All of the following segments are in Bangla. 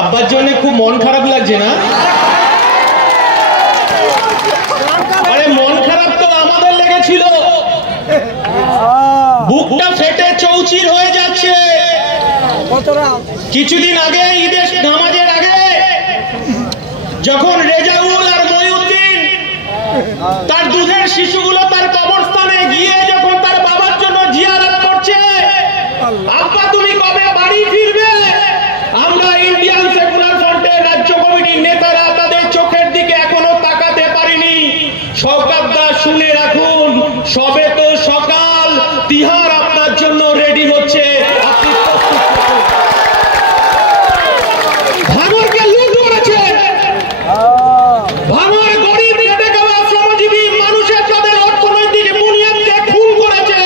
আব্বার জন্য খুব মন খারাপ লাগছে না? আরে মন খারাপ তো আমাদের লেগেছিল, বুকটা ফেটে চৌচির হয়ে যাচ্ছে। কিছুদিন আগে ঈদের নামাজের আগে যখন রেজাউল আর মহিউদ্দিন তার দুধের শিশুগুলো তার কবরস্থানে গিয়ে যখন তার বাবার জন্য জিয়ারত করছে, আব্বা তুমি কবে বাড়ি ফিরবে? আমরা ইন্ডিয়ান সেকুলার ফ্রন্টের রাজ্য কমিটির নেতারা তাদের চোখের দিকে এখনো তাকাতে পারিনি। শওকত দা শুনে রাখুন, সবে তো সকাল, তিহার আপনার জন্য রেডি হচ্ছে। আপনি ভাঙরকে লুট করেছে, ভাঙর গরিব খেটে খাওয়া শ্রমজীবী মানুষের যাদের অর্থনৈতিক বুনিয়াদকে খুন করেছে।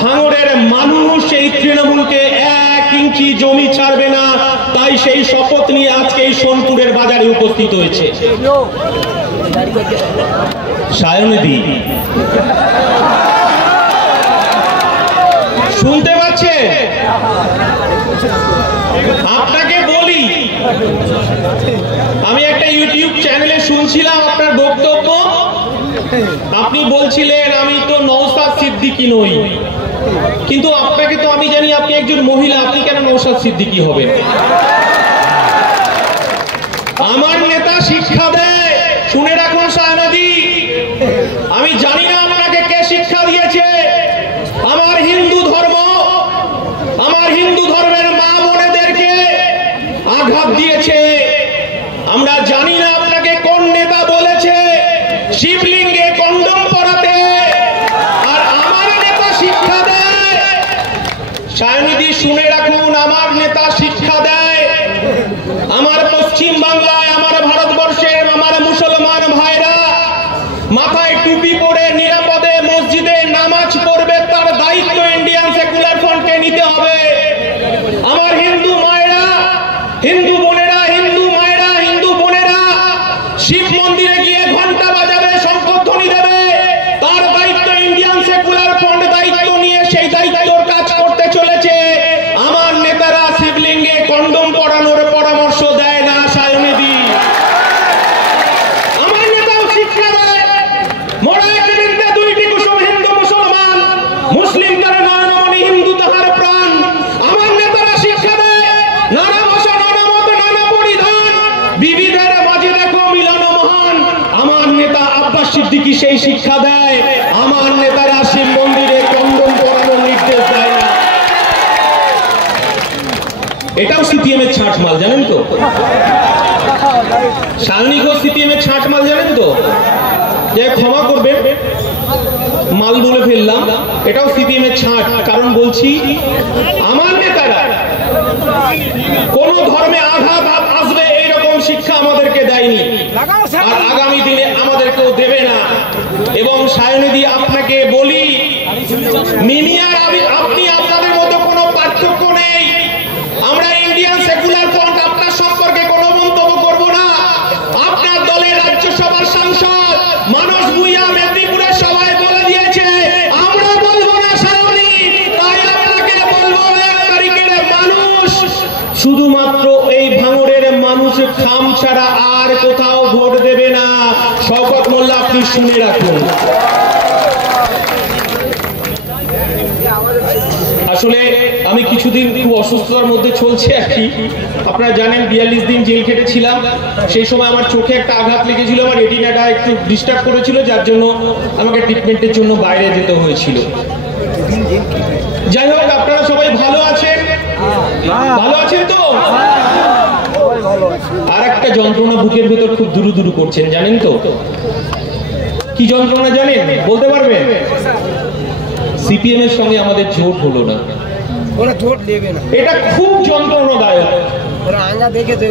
ভাঙরের মানুষ এই তৃণমূলকে 1 ইঞ্চি জমি ছাড়বে না, তাই সেই শপথ নিয়ে আজকে এই সোনপুরের বাজারে উপস্থিত হয়েছে। সায়নিধি শুনতে পাচ্ছে? আপনাকে বলি, আমি একটা ইউটিউব চ্যানেলে শুনছিলাম আপনার বক্তব্য। আপনি বলছিলেন আমি তো নওশাদ সিদ্দিকী নই, কিন্তু আপনাকে তো আমি জানি আপনি একজন মহিলা, আপনি কেন নওশাদ সিদ্দিকী হবেন? আমার নেতা শিক্ষা দেয়, শুনে রাখুন সায়নাদি, আমি জানি না আপনাকে কে শিক্ষা দিয়েছে। আমার হিন্দু ধর্মের মা বোনেদেরকে আঘাত দিয়েছে। আমরা জানি না আপনাকে কোন নেতা বলেছে শিবলিঙ্গে কন্ডম পরাতে, আর আমার নেতা শিক্ষা দেয়। সায়নিধি শুনে রাখুন, আমার নেতা শিক্ষা দেয় আমার পশ্চিম বাংলায়, আমার ভারতবর্ষের আমার মুসলমান ভাইরা মাথায় টুপি পরে নিরাপদে মসজিদে নামাজ পড়বে, তার দায়িত্ব ইন্ডিয়ান সেকুলার ফ্রন্টকে নিতে হবে। আমার হিন্দু মায়েরা, হিন্দু বোনেরা, হিন্দু বোনেরা শিব মন্দিরে গিয়ে ঘন্টা বাজাবে, শঙ্খধ্বনি দেবে, তার দায়িত্ব ইন্ডিয়ান সেকুলার ফ্রন্ট দায়িত্ব নিয়ে সেই দায়িত্বর কাজ করতে চলেছে। আমার নেতারা শিবলিঙ্গে কন্ডম পরানোর পরামর্শ দেয় না সায়নিধি। আমার নেতাও শিক্ষা দেয়, মোরা একবিন্দে দুইটি কুসুম, হিন্দু মুসলমান, মুসলিম তার নয়নমণি, হিন্দু তাহার প্রাণ। আমার নেতারা শিক্ষা দেয় নানা ভাষা, নানা মত, নানা পরিধান, বিবিধের মাঝে দেখো মিলন মহান। আমার নেতা আব্বাস সিদ্দিকী সেই শিক্ষা দেয়। আমার নেতারা শিব মন্দিরে কন্ডম পরানোর নির্দেশ দেয় না। এটাও সিপিএম এর ছাঁট মাল, জানেন তো? শালনী ঘোষ সিপিএম এর ছাঁট মাল, জানেন তো? যে ক্ষমা করবেন, মাল বলে ফেললাম, এটাও সিপিএম এর ছাঁট। কারণ বলছি, আমার নেতারা কোন ধর্মে আঘাত আসবে এইরকম শিক্ষা আমাদেরকে দেয়নি, আর আগামী দিনে আমাদেরকেও দেবে না। এবং সায়নিধি আপনাকে বলি, মিমি আর আপনি, আপনাদের মধ্যে কোনো পার্থক্য নেই। আমরা ইন্ডিয়ান সেকুলার ফ্রন্ট আপনার সম্পর্কে কোনো মন্তব্য করব না। আপনার দলের রাজ্যসভার সাংসদ মানস ভুঁইয়া মেদিনীপুরের সভায় বলে দিয়েছে, আমরা বলবো না সায়নী, তাই আপনাকে বলবো 1 তারিখের মানুষ শুধুমাত্র এই ভাঙড়ের মানুষ খাম ছাড়া আর কোথাও ভোট দেবে না। শওকত মোল্লা, আপনি শুনে রাখুন। আসলে আমি কিছুদিন খুব অসুস্থতার মধ্যে চলছে আর কি। আপনারা জানেন 42 দিন জেল খেটেছিলাম। সেই সময় আমার চোখে একটা আঘাত লেগেছিল, আমার রেটিনাটা একটু ডিস্টার্ব করেছিল, যার জন্য আমাকে ট্রিটমেন্টের জন্য বাইরে যেতে হয়েছিল। যাই হোক, আপনারা সবাই ভালো আছেন? ভালো আছেন তো? আর একটা যন্ত্রণা বুকের ভেতর খুব দুরু দুরু করছেন, জানেন তো? কি যন্ত্রণা জানেন? বলতে পারবেন? সিপিএম এর সঙ্গে আমাদের জোট হলো না। ওরা জোট নেবে না, এটা খুব যন্ত্রণাদায়ক।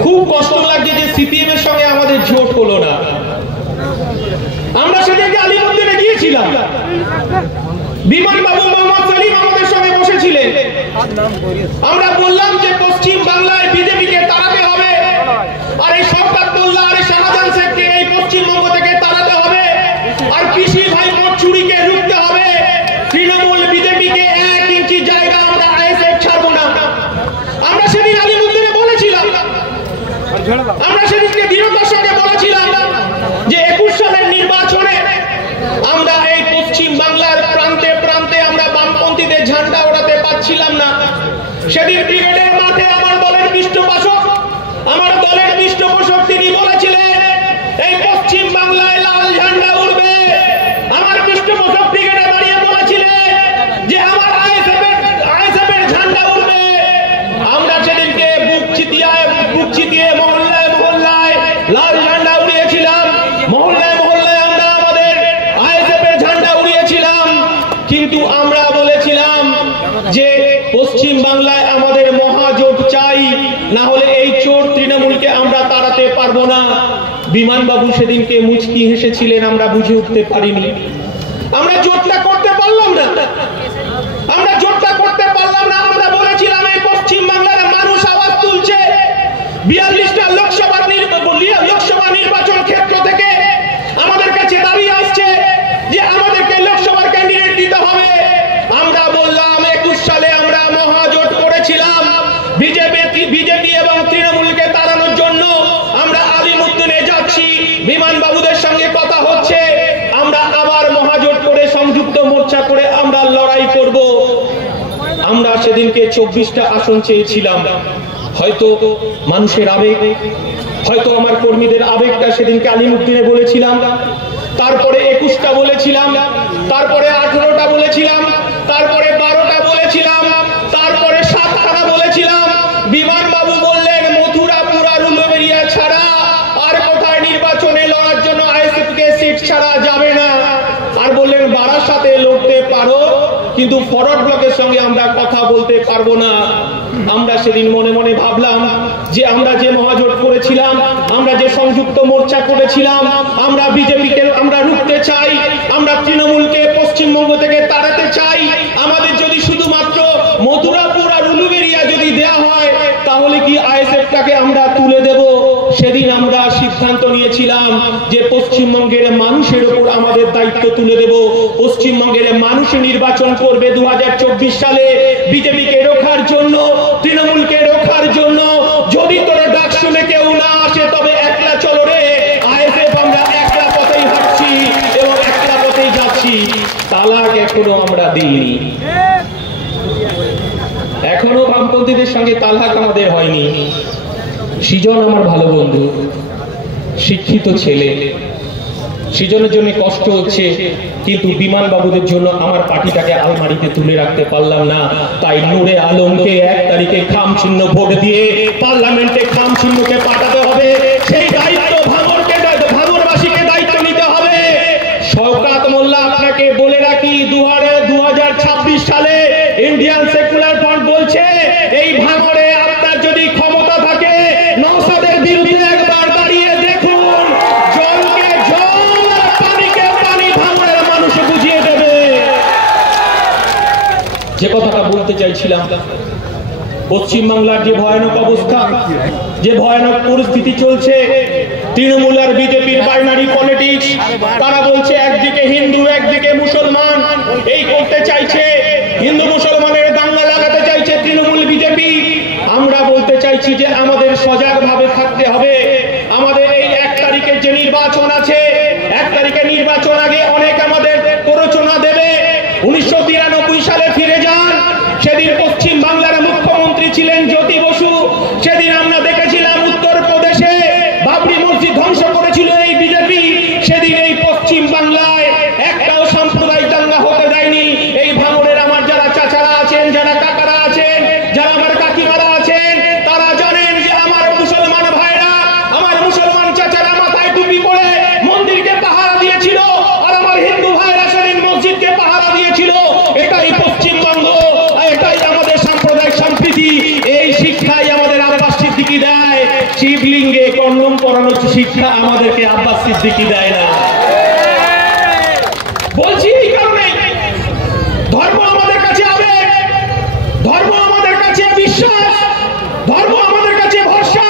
খুব কষ্ট লাগছে যে সিপিএম এর সঙ্গে আমাদের জোট হলো না। আমরা সেদিকে আলিমুদ্দিনে গিয়েছিলাম, বিমান বাবু মোহাম্মদ সালিম আমাদের সঙ্গে বসেছিলেন। আমরা বললাম যে পশ্চিম বাংলায় বিজেপিকে তাড়াতে হবে, আর এই শওকত মোল্লা আর শাহজাহান শেখকে এই পশ্চিমবঙ্গ থেকে তাড়াতে হবে, আর কৃষি ভাইপোর চুরিকে রুখতে হবে। তৃণমূল বিজেপিকে 1 ইঞ্চি জায়গা আমরা আইএসএফ ছাড়বো না। আমরা আমরা সেদিনকে দৃঢ়তার সঙ্গে বলেছিলাম যে 21 সালের নির্বাচনে আমরা এই পশ্চিম বাংলার প্রান্তে প্রান্তে আমরা বামপন্থীদের ঝান্ডা ওড়াতে পারছিলাম না। সেদিন ব্রিগেডের মাঠে আমার দলের পৃষ্ঠপোষক তিনি বলেছিলেন এই পশ্চিম বাংলায় লাল ঝান্ডা উড়বে। আমার পৃষ্ঠপোষক ব্রিগেডে দাঁড়িয়ে বলেছিলেন যে আমার আইএসএফ এর ঝান্ডা উড়বে। আমরা সেদিনকে বুক চিতিয়ে মহল্লায় মহল্লায় লাল ঝান্ডা উড়িয়েছিলাম, মহল্লায় মহল্লায় আমরা আমাদের আইএসএফ এর ঝান্ডা উড়িয়েছিলাম। কিন্তু আমরা বলেছিলাম যে পশ্চিম বাংলায় আমাদের মহাজোট চাই, না হলে এই চোর তৃণমূলকে আমরা তাড়াতে পারবো না। বিমানবাবু সেদিনকে মুচকি হেসেছিলেন, আমরা বুঝে উঠতে পারিনি। আমরা জোটটা করতে পারলাম না, আমরা বলেছিলাম এই পশ্চিম বাংলার মানুষ আওয়াজ তুলছে। 42টা লোকসভা নির্বাচন ক্ষেত্র থেকে আমাদের কাছে দাবি আসছে যে আমাদেরকে লোকসভার ক্যান্ডিডেট দিতে হবে। আমরা বললাম 21 সালে আমরা মহাজোট করেছিলাম বিজেপি এবং তৃণমূলকে তাড়ানোর জন্য। আমরা আলিমুদ্দিনে যাচ্ছি, বিমান বাবুদের সঙ্গে কথা হচ্ছে, আমরা আবার মহাজোট করে সংযুক্ত মোর্চা করে আমরা লড়াই করব। আমরা সেদিনকে 24টা আসন চেয়েছিলাম। হয়তো মানুষের আবেগ, হয়তো আমার কর্মীদের আবেগটা সেদিনকে আলিমুদ্দিনে বলেছিলাম, তারপরে 21টা বলেছিলাম, তারপরে 18টা বলেছিলাম, তারপরে 12টা বলেছিলাম, তারপরে 7খানা বলেছিলাম। বিমানবাবু বললেন মথুরাপুর আর উলুবেড়িয়া ছাড়া আর কোথায় নির্বাচনে লড়ার জন্য আইএসএফ কে সিট ছাড়া যাবে না। আর বললেন বারাসাতে লড়তে পারো, কিন্তু ফরওয়ার্ড ব্লকের সঙ্গে আমরা কথা বলতে পারবো না। আমরা সেদিন মনে মনে ভাবলাম যে আমরা যে মহাজোট করেছিলাম, আমরা যে সংযুক্ত মোর্চা করেছিলাম, আমরা বিজেপিকে আমরা রুখতে চাই, আমরা তৃণমূলকে পশ্চিমবঙ্গ থেকে তাড়াতে চাই। আমাদের যদি শুধুমাত্র মথুরাপুর আর উলুবেড়িয়া যদি দেয়া হয় তাহলে কি আইএসএফটাকে আমরা তুলে দেব। সেদিন আমরা সিদ্ধান্ত নিয়েছিলাম যে পশ্চিমবঙ্গের মানুষের উপর আমাদের দায়িত্ব তুলে দেব। পশ্চিমবঙ্গের মানুষ নির্বাচন করবে 2024 সালে বিজেপিকে রক্ষার জন্য, তৃণমূলকে রক্ষার জন্য। যদি তোরা ডাক শুনে কেউ না আসে তবে একলা চলো রে, আইএসএফ আমরা একলা পথেই হাঁটছি এবং একলা পথেই যাচ্ছি। তালাক এখনো আমরা দিইনি, এখনো বামপন্থীদের সঙ্গে তালাক আমাদের হয়নি। সৃজন আমার ভালো বন্ধু, শিক্ষিত ছেলে, সৃজনের জন্য কষ্ট হচ্ছে, কিন্তু বিমান বাবুদের জন্য আমার পার্টিটাকে আলমারিতে তুলে রাখতে পারলাম না। তাই নূরে আলমকে 1 তারিখে খাম চিহ্ন ভোট দিয়ে পার্লামেন্টে খাম চিহ্নকে পাঠাতে হবে। সেই দায়িত্ব ভাঙরবাসীকে দায়িত্ব নিতে হবে। শওকত মোল্লা, আপনাকে বলে রাখি 2026 সালে ইন্ডিয়ান সেকুলার ফ্রন্ট বলছে এই ভাঙরে আপনার যদি ক্ষমতা থাকে নওশাদের বিরুদ্ধে একবার দাঁড়িয়ে দেখুন, জলকে জল আর পানিকে পানি ভাঙরের মানুষ বুঝিয়ে দেবে। যে কথাটা বলতে চাইছিলাম, পশ্চিমবাংলার যে ভয়ানক অবস্থা, যে ভয়ানক পরিস্থিতি চলছে, তৃণমূল আর বিজেপির বাইনারি পলিটিক্স। তারা বলছে একদিকে হিন্দু একদিকে মুসলমান, এই করতে চাইছে, হিন্দু মুসলমানের দাঙ্গা লাগাতে চাইছে তৃণমূল বিজেপি। আমরা বলতে চাইছি যে আমাদের সজাগ ভাবে থাকতে হবে। আমাদের এই 1 তারিখের যে নির্বাচন আছে, 1 তারিখের নির্বাচন আগে অনেক আমাদের প্ররোচনা দেবে। 1993 সালে ফিরে যান, সেদিন পশ্চিম বাংলার মুখ্যমন্ত্রী ছিলেন জ্যোতি বসু। সেদিন আমরা দেখেছিলাম উত্তরপ্রদেশে বাবরি মসজিদ ধ্বংস করেছিল এই বিজেপি। সেদিন এই পশ্চিম বাংলায় একটাও সাম্প্রদায়িক দাঙ্গা হতে দেয়নি। এই ভাঙড়ের আমার যারা চাচারা আছেন, যারা কাকারা আছেন, যারা আমার কাকিমারা আছেন, তারা জানেন যে আমার মুসলমান ভাইরা, আমার মুসলমান চাচারা মাথায় টুপি পরে মন্দিরকে পাহারা দিয়েছিল, আর আমার হিন্দু ভাইরা সেদিন মসজিদকে পাহারা দিয়েছিল। এটাই পশ্চিমবঙ্গ, এটাই আমাদের সাম্প্রদায়িক সম্প্রীতি। এই শিক্ষাই আমাদের আব্বাস সিদ্দিকী দেয়। শিবলিঙ্গে কন্ডম পরানোর শিক্ষা আমাদেরকে আব্বাস সিদ্দিকী দেয় না। বলছি এই কারণে, ধর্ম আমাদের কাছে আবেগ, ধর্ম আমাদের কাছে বিশ্বাস, ধর্ম আমাদের কাছে ভরসা।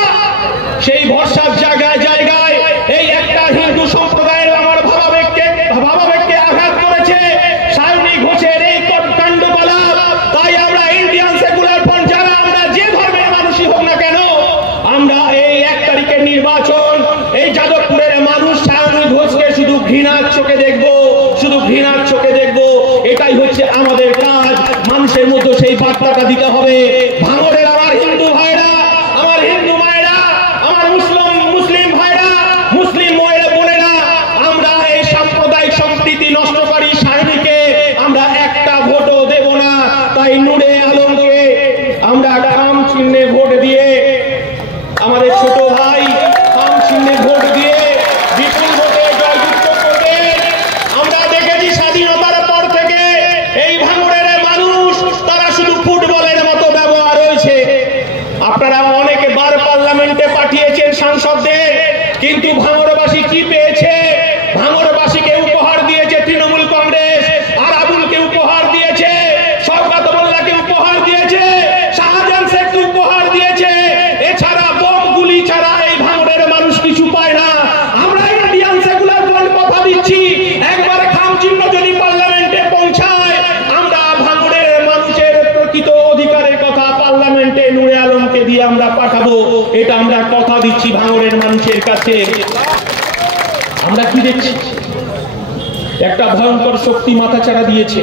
সেই ভরসার জায়গায় জায়গায় এই একটা হিন্দু সম্প্রদায়ের আমার ভাবাবেগকে আঘাত করেছে সায়নী ঘোষের এই কাণ্ডকলাপ। তাই আমরা ইন্ডিয়ান সেকুলার ফ্রন্ট, যারা আমরা যে ধর্মের মানুষই হোক না কেন, আমরা এই 1 তারিখের বার্তাটা দিতে হবে। ভাঙড়ের আমার হিন্দু ভাইরা, আমার হিন্দু মায়েরা, আমার মুসলিম ভাইরা, মুসলিম বোনেরা, আমরা এই সাম্প্রদায়িক সম্প্রীতি নষ্টকারী সাহিনীকে আমরা একটা ভোটও দেব না। তাই নূরে আলমকে আমরা খাম চিহ্নে ভোট দিয়ে, আমাদের ছোট ভাই খাম চিহ্নে ভোট দিয়ে বিপুল ভোটে জয়যুক্ত করবে। আমরা দেখেছি স্বাধীনতার পর থেকে এই ভাঙড়ের মানুষ তারা শুধু ফুটবলের মতো ব্যবহার হয়েছে। আপনারা অনেকে বার পার্লামেন্টে পাঠিয়েছেন সাংসদদের, কিন্তু ভাঙড়বাসী কি পেয়েছে? ভাঙড়বাসীকে উপহার দিয়েছে তৃণমূল কংগ্রেস, আর আবুলকে উপহার দিয়েছে, শওকত মোল্লাকে উপহার দিয়েছে, শাহজাহান শেখকে উপহার দিয়েছে। এছাড়া বোম গুলি ছাড়া এই ভাঙড়ের মানুষ কিছু পায় না। আমরা ইন্ডিয়ান সেকুলার ফ্রন্ট কথা দিচ্ছি, একবার খাম চিহ্ন যদি পার্লামেন্টে পৌঁছায়, আমরা ভাঙড়ের মানুষের প্রকৃত অধিকারের কথা পার্লামেন্টে নূরে আলমকে দিয়ে আমরা পাঠাবো। এটা আমরা কথা দিচ্ছি ভাঙড়ের মানুষের কাছে। আমরা কি দেখছি? একটা ভয়ঙ্কর শক্তি মাথাচাড়া দিয়েছে।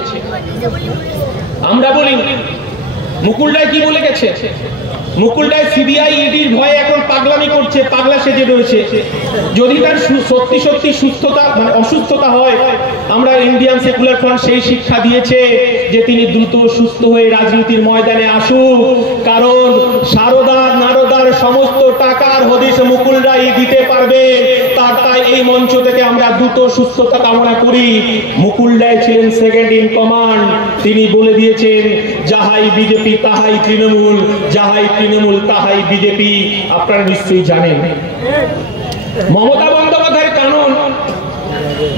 আমরা বলি মুকুল রায় কি বলে গেছে? মুকুল রায় সিবিআই ইডির ভয়ে এখন পাগলামি করছে, পাগলা সেজে রয়েছে। যদি তার সত্যি সত্যি সুস্থতা মানে অসুস্থতা হয়, আমরা ইন্ডিয়ান সেকুলার ফ্রন্ট সেই শিক্ষা দিয়েছে যে তিনি দ্রুত সুস্থ হয়ে রাজনীতির ময়দানে আসুক, কারণ সারদার নারদার সমস্ত টাকার হদিশ মুকুল রায় দিতে পারবে। তাই এই মঞ্চ থেকে আমরা দ্রুত সুস্থতা কামনা করি। মুকুল রায় ছিলেন সেকেন্ড ইন কমান্ড। তিনি বলে দিয়েছেন, যাহাই বিজেপি তাহাই তৃণমূল, যাহাই তৃণমূল তাহাই বিজেপি। আপনারা নিশ্চয়ই জানেন মমতা বন্দ্যোপাধ্যায়ের কানুন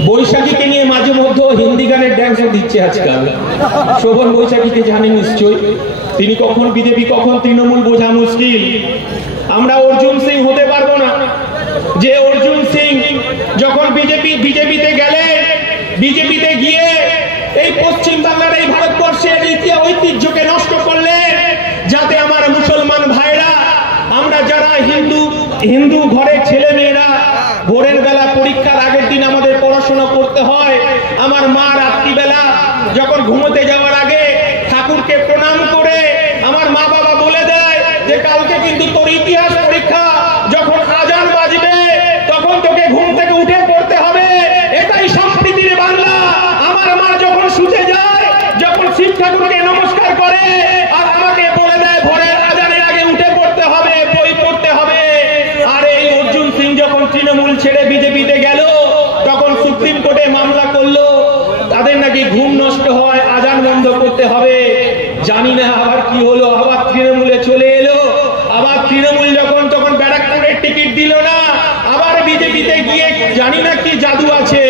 বৈশাখীকে নিয়ে মাঝে মধ্যে হিন্দি গানের ড্যান্সও দিচ্ছে আজকাল। শোভন বৈশাখীকে জানেন নিশ্চয়ই, তিনি কখন বিজেপি কখন তৃণমূল বোঝা মুশকিল। আমরা অর্জুন সিং হতে পারবো না যে অর্জুন সিং যখন বিজেপিতে গেলেন, বিজেপিতে গিয়ে এই পশ্চিম বাংলার এই ভারতবর্ষের ঐতিহ্যকে নষ্ট করলেন, যাতে আমার মুসলমান ভাইরা, আমরা যারা হিন্দু ঘরের ছেলে মেয়েরা ভোরের বেলা পরীক্ষার আগের দিন আমাদের পড়াশোনা করতে হয়। আমার মা রাত্রিবেলা যখন ঘুমোতে যাওয়ার আগে ঠাকুরকে প্রণাম করে আমার মা বাবা বলে দেয় যে কালকে কিন্তু তোর ইতিহাস পরীক্ষা, যখন আজান বাজবে তখন তোকে ঘুম থেকে উঠে পড়তে হবে। এটাই সম্প্রীতির বাংলা। আমার মা যখন শুতে যায়, যখন শিব ঠাকুরকে নমস্কার করে আর আমাকে বলে দেয় ভোরের আজানের আগে উঠে পড়তে হবে, বই পড়তে হবে। আর এই অর্জুন সিং যখন তৃণমূল ছেড়ে বিজেপিতে গেল, তখন সুপ্রিম কোর্টে মামলা করলো, তাদের নাকি ঘুম নষ্ট হয়, আজান বন্ধ করতে হবে। জানি না আবার কি হলো, আবার তৃণমূলে চলে এলো। আবার তৃণমূল যখন তখন ব্যারাকপুরের টিকিট দিল না, আবার বিজেপিতে গিয়ে জানি না কি জাদু আছে।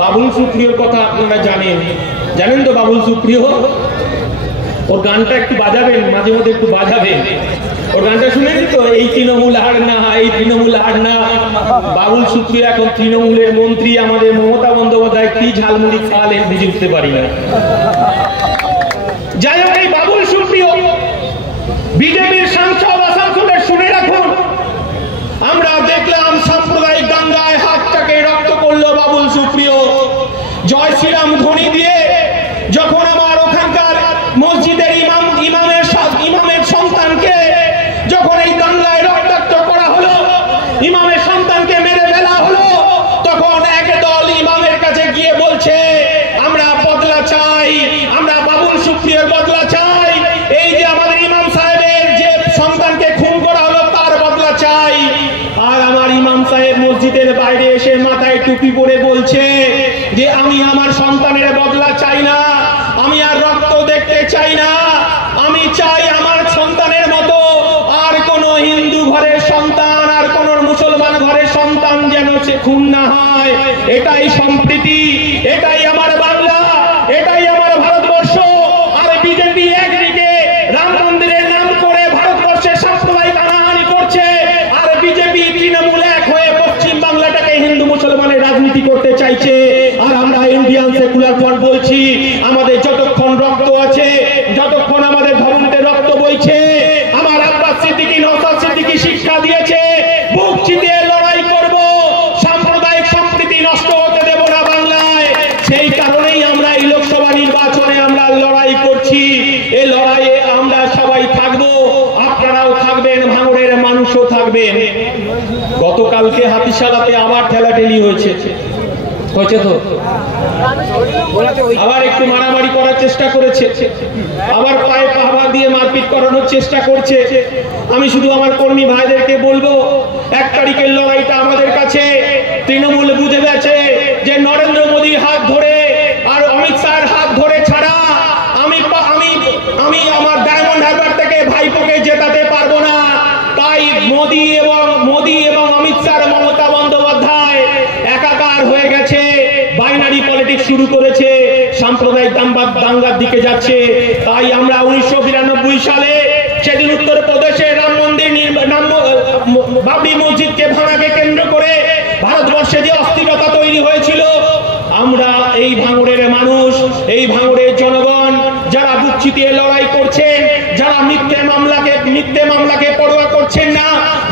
বাবুল সুপ্রিয়র কথা আপনারা জানেন তো? বাবুল সুপ্রিয়, ওর গানটা একটু বাজাবেন, মাঝে মধ্যে একটু বাজাবেন। ওর গানটা শুনেন তো, এই তৃণমূল আর না, এই তৃণমূল আর না। বাবুল সুপ্রিয় এখন তৃণমূলের মন্ত্রী। আমাদের মমতা বন্দ্যোপাধ্যায় কি ঝালমুড়ি খাওয়ালেন বুঝে উঠতে পারি না। যাই হোক, এই বাবুল সুপ্রিয় বিজেপির সাংসদ আসানসোলে, শুনে রাখুন, আমরা দেখলাম সাম্প্রদায়িক দাঙ্গায় হাতটাকে রক্ত করলো বাবুল সুপ্রিয়। জয় শ্রীরাম ধ্বনি দিয়ে যখন আমার ওখানকার মসজিদের ইমামের সন্তানকে যখন এই দাঙ্গায় রক্তাক্ত করা হলো, ইমামের সন্তানকে মেরে ফেলা হলো, তখন একদল ইমামের কাছে গিয়ে বলছে আমরা বদলা চাই, আমরা বাবুল সুপ্রিয়র বদলা চাই। এই যে আমাদের ইমাম সাহেবের যে সন্তানকে খুন করা হলো তার বদলা চাই। আর আমার ইমাম সাহেব মসজিদের বাইরে এসে মাথায় টুপি পরে বলছে যে আমি আমার সন্তানের বদলা চাই না, আমি আর রক্ত দেখতে চাই না, আমি চাই আমার সন্তানের মতো আর কোন হিন্দু ঘরের সন্তান আর কোন মুসলমান ঘরের সন্তান যেন সে খুন না হয়। এটাই সম্প্রীতি, এটাই আমার বাংলা, এটাই আমার ভারতবর্ষ। আর বিজেপি একদিকে রাম মন্দিরের নাম করে ভারতবর্ষের সাম্প্রদায়িক হানাহানি করছে, আর বিজেপি তৃণমূল এক হয়ে পশ্চিম বাংলাটাকে হিন্দু মুসলমানের রাজনীতি করতে চাইছে। আর আমরা ইন্ডিয়ান সেকুলার ফ্রন্ট বলছি, আমাদের যতক্ষণ রক্ত আছে, যতক্ষণ আমাদের ধর্মতে রক্ত বইছে, আমার আব্বাস সিদ্দিকী নওশাদ সিদ্দিকী শিক্ষা দিয়েছে, বুক চিতিয়ে লড়াই করব, সাম্প্রদায়িক সম্প্রীতি নষ্ট হতে দেব না বাংলায়। সেই কারণেই আমরা এই লোকসভা নির্বাচনে আমরা লড়াই করছি। এই থাকবেন, গতকালকে হাতিশালাতে আবার ঠেলাঠেলি হয়েছে তো, আবার একটু মারামারি করার চেষ্টা করেছে, আবার পায়ে পাহাড় দিয়ে মারপিট করানোর চেষ্টা করছে। আমি শুধু আমার কর্মী ভাইদেরকে বলবো, 1 তারিখের লড়াইটা আমাদের কাছে তৃণমূল বুঝে গেছে যে নরেন্দ্র মোদীর হাত ধরে আর অমিত শাহের হাত ধরে ছাড়া আমি আমার ডায়মন্ড হারবার থেকে ভাইপোকে জেতাতে পারবো না। তাই মোদী এবং অমিত শাহ, মমতা বন্দ্যোপাধ্যায় একাকার হয়ে গেছে, বাইনারি পলিটিক্স শুরু করেছে, সাম্প্রদায়িক দাঙ্গার দিকে যাচ্ছে। তাই আমরা 1992 সালে সেদিন উত্তরপ্রদেশে রাম মন্দির বাবরি মসজিদকে ভাঙাকে কেন্দ্র করে ভারতবর্ষে যে অস্থিরতা তৈরি হয়েছিল, আমরা এই ভাঙড়ের মানুষ, এই ভাঙড়ের জনগণ যারা বুক চিতিয়ে লড়াই করছেন, যারা মিথ্যে মামলাকে পরোয়া করছেন না,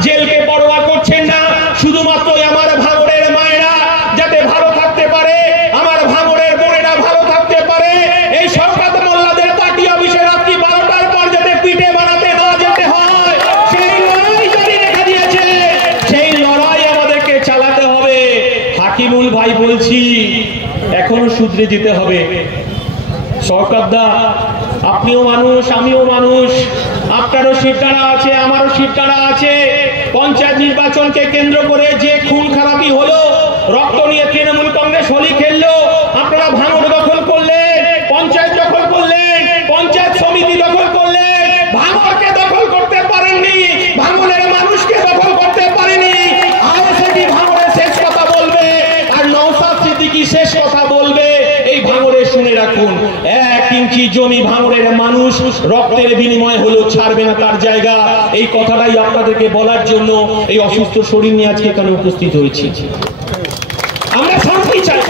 জেলকে পরোয়া করছেন না, শুধুমাত্র আমার ভাঙড়ের মায়েরা যাতে ভালো থাকতে পারে, আমার ভাঙড়ের বোনেরা ভালো থাকতে পারে, এই শওকত মোল্লাদের পার্টি অফিসে রাত্রি 12টার পর যাতে পিঠে বানাতে না যেতে হয়, সেই লড়াই জারি রেখে দিয়েছে। সেই লড়াই আমাদেরকে চালাতে হবে। হাকিমুল ভাই বলছি, এখনো শুধরে যেতে হবে। শওকত দা, আপনিও মানুষ, আমিও মানুষ, আপনারও শিরদাঁড়া আছে, আমারও শিরদাঁড়া আছে। পঞ্চায়েত নির্বাচনকে কেন্দ্র করে যে খুন খারাপি হলো, রক্ত নিয়ে তৃণমূল কংগ্রেস হোলি খেললো, আপনারা ভাঙড় দখল করলেন, পঞ্চায়েত দখল করলেন, পঞ্চায়েত সমিতি দখল করলেন, ভাঙড়কে দখল করতে পারেননি, ভাঙড়ের মানুষকে দখল করতে পারেনি। আইএসএফ ভাঙড়ের শেষ কথা বলবে আর নওশাদ সিদ্দিকী শেষ কথা বলবে, এই ভাঙড়ে শুনে রাখুন। 1 ইঞ্চি জমি ভাঙড়ের মানুষ রক্তের বিনিময়ে হলেও ছাড়বে না তার জায়গা। এই কথাটাই আপনাদেরকে বলার জন্য এই অসুস্থ শরীর নিয়ে আজকে এখানে উপস্থিত হয়েছি। আমরা শান্তি চাই,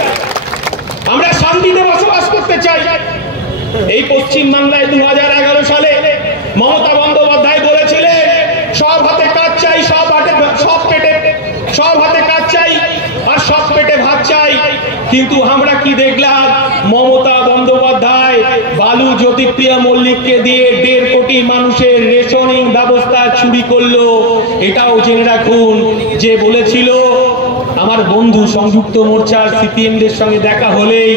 আমরা শান্তিতে বসবাস করতে চাই। এই পশ্চিম বাংলায় 2011 সালে মমতা বন্দ্যোপাধ্যায় বলেছিলেন, সব হাতে কাজ চাই, সব হাতে কাজ চাই আর সব পেটে ভাত চাই। কিন্তু আমরা কি দেখলাম, মমতা বন্দ্যোপাধ্যায় বালু জ্যোতিপ্রিয়া মল্লিককে দিয়ে 1.5 কোটি মানুষের রেশনিং ব্যবস্থা চুরি করলো। এটাও জেনে রাখুন, যে বলেছিল আমার বন্ধু সংযুক্ত মোর্চার সিপিএমদের সঙ্গে দেখা হলেই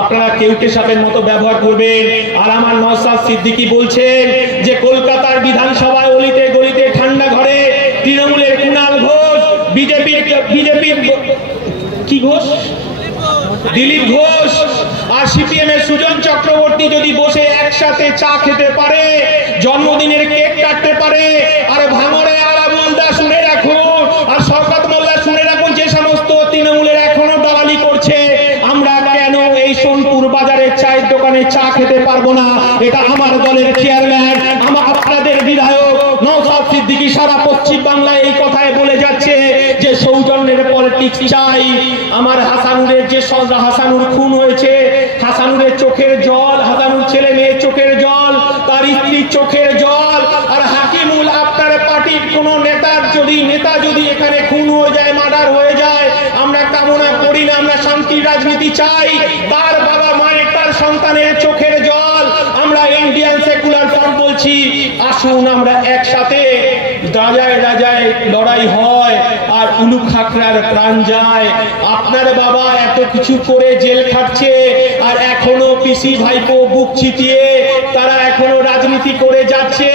আপনারা কেউটে সাপের মতো ব্যবহার করবেন, আর আমার নওশাদ সিদ্দিকী বলছেন যে কলকাতার বিধানসভায় অলিতে গলিতে ঠান্ডা ঘরে তৃণমূলের কুণাল ঘোষ, বিজেপির কি ঘোষ, দিলীপ ঘোষ আর সিপিএম এর সুজন চক্রবর্তী যদি বসে একসাথে চা খেতে পারে, জন্মদিনের কেক কাটতে পারে, আর ভাঙড়ে আরাবুল দা শুনে রাখুন আর শওকত মোল্লা শুনে রাখুন, যে সমস্ত তৃণমূলের এখনো দালালি করছে, আমরা কেন এই সোনপুর বাজারের চায়ের দোকানে চা খেতে পারবো না? এটা আমার দলের চেয়ারম্যান, আপনাদের বিধায়ক নওশাদ সিদ্দিকী সারা পশ্চিম বাংলায় এই কথায় বলে যাচ্ছে যে সৌজন্যের পলিটিক্স চাই। আমার হাসানুরের যে হাসানুর খুন হয়েছে, হাসানুরের চোখের জল, হাসানুর ছেলে মেয়ের চোখের জল, তার স্ত্রীর চোখের জল। আর হাকিমুল, আপনার পার্টির কোন নেতা যদি এখানে খুন হয়ে যায়, মার্ডার হয়ে যায়, আমরা কামনা করি না, আমরা শান্তির রাজনীতি চাই। তার বাবা মায়ের, তার সন্তানের চোখের জল। আমরা ইন্ডিয়ান সেকুলার ফ্রন্ট বলছি, আসুন আমরা একসাথে, রাজায় রাজায় লড়াই হয় আর উলু খাকড়ার প্রাণ যায়। আপনার বাবা এত কিছু করে জেল খাটছে আর এখনো পিসি ভাইপো বুক চিতিয়ে তারা এখনো রাজনীতি করে যাচ্ছে।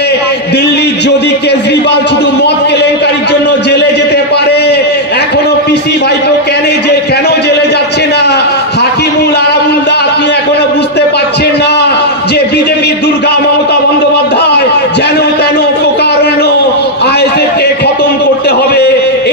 দিল্লির যদি কেজরিওয়াল শুধু মদ কেলেঙ্কারির জন্য জেলে যেতে পারে, এখনো পিসি ভাইপো কেন জেলে যাচ্ছে না? হাকিমুল, আরাবুল দা, আপনি এখনো বুঝতে পারছেন না যে বিজেপি দুর্গা মমতা বন্দ্যোপাধ্যায় যেন তেন প্রকারেণ আইএসএফ কে খতম করতে হবে।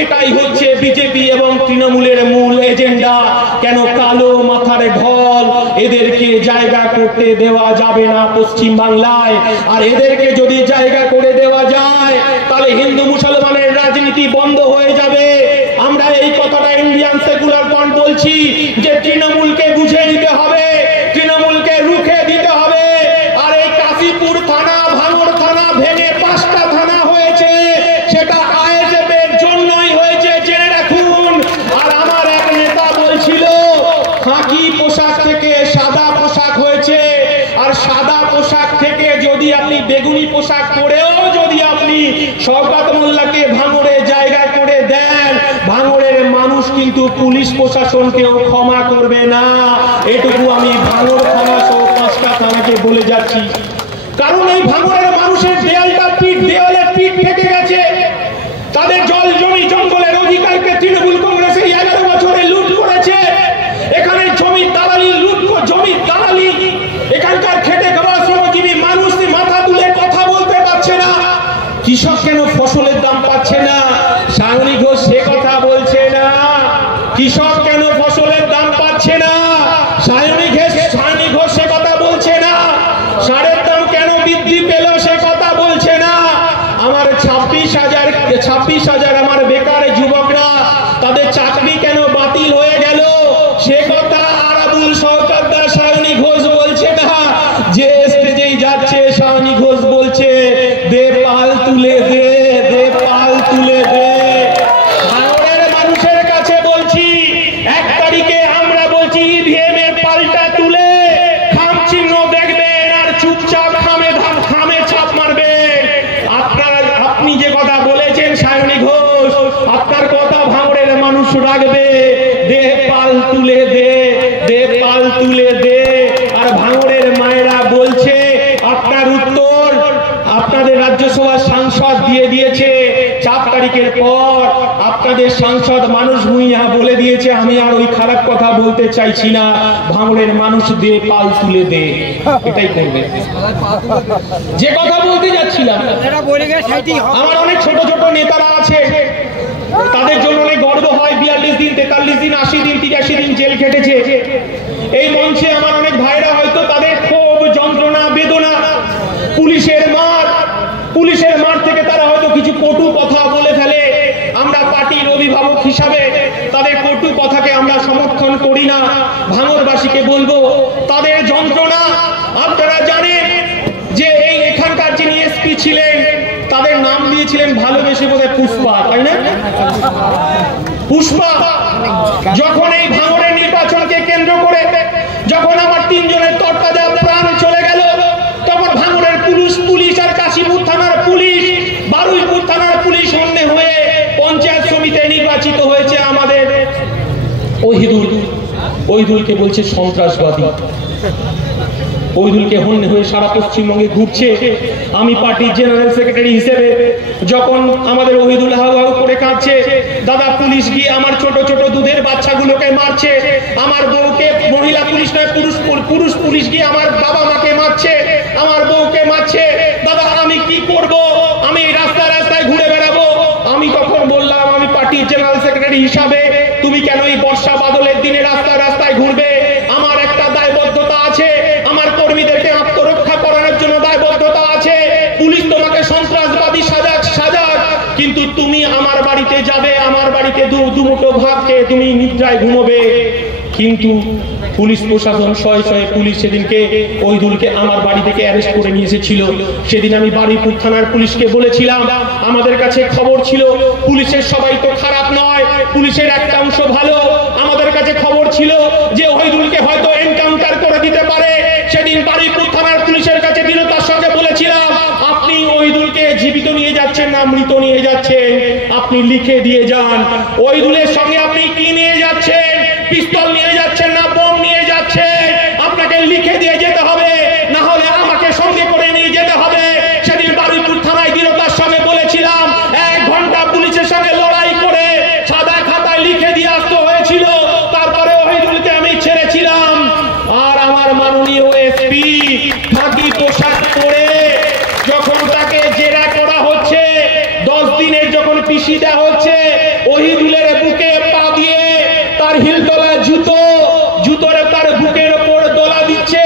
এটাই হচ্ছে বিজেপি এবং তৃণমূলের মূল এজেন্ডা। কেন কালো মাথার ঢল, এদেরকে জায়গা করতে দেওয়া যাবে না পশ্চিম বাংলায়। আর এদেরকে যদি জায়গা করে দেওয়া যায় তাহলে হিন্দু মুসলমানের রাজনীতি বন্ধ হয়ে যাবে। আমরা এই কথাটা ইন্ডিয়ান সেকুলার ফ্রন্ট বলছি যে তৃণমূলকে বুঝে নিতে হবে, তৃণমূলকে রুখে দিতে হবে। আর এই কাশীপুর থানা, ভাঙড় থানা ভেঙে 5টা থানা হয়েছে, সেটা আইএসএফ এর জন্যই হয়েছে, জেনে রাখুন। আর আমার এক নেতা বলছিল খাকি পোশাক থেকে সাদা পোশাক হয়েছে, আর সাদা পোশাক থেকে যদি আপনি বেগুনি পোশাক পরেও যদি আপনি শওকত মোল্লাকে ভাঙড়ে মানুষ কিন্তু পুলিশ প্রশাসনকেও ক্ষমা করবে না, এটুকু আমি ভাঙড় থানা সহ 5টা থানাকে বলে যাচ্ছি। কারণ এই ভাঙড়ের মানুষের দেওয়ালে পিঠ থেকে গেছে। তাদের জল জমি জঙ্গলের অধিকারকে তৃণমূল কংগ্রেস 11 বছরে লুট করেছে। এখানে জমির দালালি, জমির দালালি, এখানকার খেটে খাওয়া শ্রমজীবী মানুষ মাথা তুলে কথা বলতে পারছে না। কৃষক কেন ফসলের দাম পাচ্ছে না, সায়নী ঘোষ সে কথা বলছে না। কৃষক কেন ফসলের দাম পাচ্ছে না, সায়নী ঘোষ সে কথা বলছে না। সারের দাম কেন বৃদ্ধি পেল সে কথা বলছে না। আমার 26,000 আমার বেকার যুবকরা, তাদের চাকরি কেন বাতিল হয়ে গেল সে কথা আরাবুল সরকারদার সায়নী ঘোষ বলছে না। যে স্টেজেই যাচ্ছে সায়নী ঘোষ বলছে দে পাল তুলে দে, দে পাল তুলে দে। ভাঙড়ের মানুষের কাছে বলছি 1 তারিখে আমরা বলছি ইভিএম এর পাল্টা তুলে খাম চিহ্ন দেখবেন আর চুপচাপ খামে চাপ মারবেন। আপনি যে কথা বলেছেন সায়নী ঘোষ, আপনার কথা ভাঙড়ের মানুষ রাখবে। দে পাল তুলে দে, দে পাল তুলে দে। আর ভাঙড়ের মায়েরা বলছে আপনার উত্তর আপনাদের রাজ্যসভার সাংসদ দিয়ে দিয়েছে। 4 তারিখের পর আপনাদের সাংসদ মানুষ ভূঁইয়া বলে দিয়েছে আমি আর ওই খারাপ কথা বলতে চাইছি না, ভাঙড়ের মানুষ দে পাল তুলে দে, এটাই করবে। যে কথা বলতে যাচ্ছিলাম, আমার অনেক ছোট ছোট নেতারা আছে, তাদের জন্য অনেক গর্ব হয়। 42 দিন, 43 দিন, 80 দিন, 83 দিন জেল খেটেছে। এই মঞ্চে আমার অনেক ভাইরা হয়তো তাদের ক্ষোভ, যন্ত্রণা, বেদনা, পুলিশের মার থেকে তারা হয়তো কিছু কটু কথা বলে ফেলে। আমরা পার্টির অভিভাবক হিসাবে তাদের কটু কথাকে আমরা সমর্থন করি না। ভাঙড়বাসীকে বলবো তাদের যন্ত্রণা আপনারা জানেন যে এই এখানকার যিনি এসপি ছিলেন তাদের নাম দিয়েছিলেন ভালোবেসে বোধহয় পুষ্পা, তাই না? পুষ্পা যখন এই ভাঙড়ের নির্বাচনকে কেন্দ্র করে যখন আমার 3 জনের তরতাজা প্রাণ চলে গেল, তখন ভাঙড়ের পুলিশ আর কাশীপুর থানার পুলিশ, বারুইপুর থানার পুলিশ অন্য হয়ে পঞ্চায়েত সমিতিতে নির্বাচিত হয়েছে আমাদের ওহিদুলকে বলছে সন্ত্রাসবাদী। ওহিদুলকে হন্য হয়ে সারা পশ্চিমবঙ্গে ঘুরছে। আমি পার্টির জেনারেল সেক্রেটারি হিসেবে যখন আমাদের ওহিদুল হাউ করে কাঁদছে, দাদা পুলিশ গিয়ে আমার ছোট ছোট দুধের বাচ্চাগুলোকে মারছে, আমার বউকে, মহিলা পুলিশ নয় পুরুষ পুলিশ গিয়ে আমার বাবা মাকে মারছে, আমার বউকে মারছে, দাদা আমি কি করব, আমি রাস্তায় রাস্তায় ঘুরে বেড়াবো। আমি তখন বললাম আমি পার্টির জেনারেল সেক্রেটারি হিসাবে তুমি কেন এই বর্ষা বাদলের দিনে রাস্তায় রাস্তায় ঘুরবে? আমার একটা দায়বদ্ধতা আছে, আমার কর্মীদেরকে আত্মরক্ষা করানোর জন্য দায়বদ্ধতা আছে। পুলিশ তোমাকে সন্ত্রাসবাদী সাজাক, কিন্তু তুমি আমার বাড়িতে যাবে, আমার বাড়িতে দুমুঠো ভাত খেয়ে তুমি নিদ্রায় ঘুমোবে। কিন্তু পুলিশ প্রশাসন শয়ে পুলিশ সেদিনকে ওহিদুলকে আমার বাড়ি থেকে অ্যারেস্ট করে নিয়ে এসেছিল। সেদিন আমি বারুইপুর থানার পুলিশকে বলেছিলাম আমাদের কাছে খবর ছিল পুলিশের সবাই তো খারাপ নয়, পুলিশের একটা অংশ ভালো। আমাদের কাছে খবর ছিল যে ওহিদুলকে হয়তো এনকাউন্টার করে দিতে পারে। সেদিন বারুইপুর থানার পুলিশের কাছে দৃঢ়তার সঙ্গে বলেছিলাম আপনি ওহিদুলকে জীবিত নিয়ে যাচ্ছেন না মৃত নিয়ে যাচ্ছেন, আপনি লিখে দিয়ে যান। ওহিদুলের সঙ্গে আপনি কি নিয়ে যাচ্ছেন? পিস্তল নিয়ে যাচ্ছেন না বোম নিয়ে যাচ্ছেন? আপনাকে লিখে দিয়ে যেতে হবে, না হলে আমাকে সঙ্গে করে নিয়ে যেতে হবে। সেদিন বারুইপুর থানায় দৃঢ়তার সঙ্গে বলেছিলাম 1 ঘন্টা পুলিশের সঙ্গে লড়াই করে সাদা খাতায় লিখে দিয়ে আসতে হয়েছিল, তারপরে ওহিদুলকে আমি ছেড়েছিলাম। আর আমার মাননীয় এসপি খাকি পোশাক পরে যখন তাকে জেরা করা হচ্ছে, 10 দিনের যখন পিসি দেওয়া হচ্ছে, ওহিদুলের বুকে পা দিয়ে তার হিলতলা জুতোর তার বুকের ওপর দোলা দিচ্ছে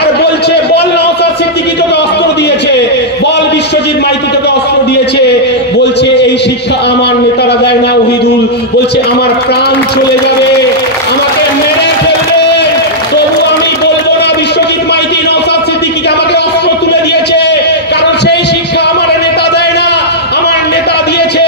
আর বলছে বল নওশাদ সিদ্দিকী তোকে অস্ত্র দিয়েছে, বল বিশ্বজিৎ মাইতি তোকে অস্ত্র দিয়েছে। বলছে এই শিক্ষা আমার নেতারা দেয় না। ওহিদুল বলছে আমার প্রাণ চলে যাবে, আমাকে মেরে ফেলবে, তবু আমি বলবো না বিশ্বজিৎ মাইতি নওশাদ সিদ্দিকীকে আমাকে অস্ত্র তুলে দিয়েছে, কারণ সেই শিক্ষা আমার নেতা দেয় না। আমার নেতা দিয়েছে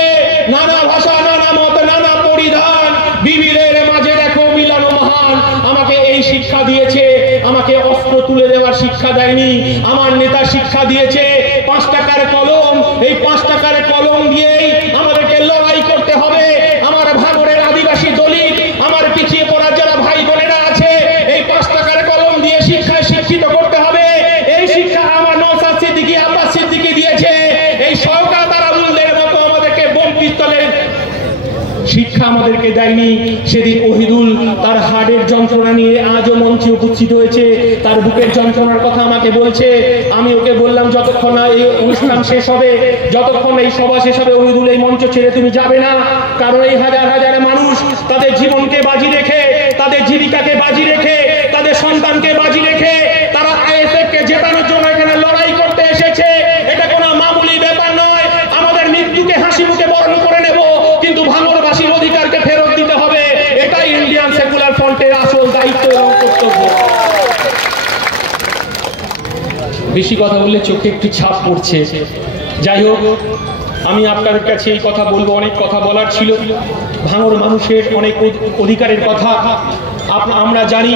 নানা ভাষা, নানা মত, নানা পরিধান, বিবিরের মাঝে দেখো মিলানো মহান। আমাকে এই শিক্ষা দিয়েছে, আমাকে অস্ত্র তুলে দেওয়ার শিক্ষা দেয়নি। আমার নেতা শিক্ষা দিয়েছে 5 টাকার কলম, এই 5 টাকার কলম দিয়েই আমাদেরকে লড়াই করতে হবে। আমার ভাঙড়ের আদিবাসী শিক্ষা আমাদেরকে দেয়নি। সেদিন ওহিদুল তার হার্টের যন্ত্রণা নিয়ে আজও মঞ্চে উপস্থিত হয়েছে, তার বুকের যন্ত্রণার কথা আমাকে বলছে। আমি ওকে বললাম যতক্ষণ না এই অনুষ্ঠান শেষ হবে, যতক্ষণ এই সভা শেষ হবে, ওহিদুল এই মঞ্চ ছেড়ে তুমি যাবে না। কারণ এই হাজার হাজার মানুষ তাদের জীবনকে বাজি রেখে, তাদের জীবিকাকে বাজি রেখে, তাদের সন্তানকে বাজি রেখে তারা আইএসএফ কে জেতানোর জন্য এখানে লড়াই করতে এসেছে। এটা কোনো মামুলি ব্যাপার নয়। আমাদের মৃত্যুকে হাসি মুখে বরণ করে নেব, কিন্তু ভাঙড়বাসীর অধিকারকে ফেরত দিতে হবে। এটাই ইন্ডিয়ান সেকুলার ফ্রন্টের আসল দায়িত্ব এবং কর্তব্য। বেশি কথা বললে চোখে একটু ছাপ পড়ছে। যাই হোক, আমি আপনাদের কাছে এই কথা বলবো, অনেক কথা বলার ছিল। ভাঙড় মানুষের অনেক অধিকারের কথা আমরা জানি।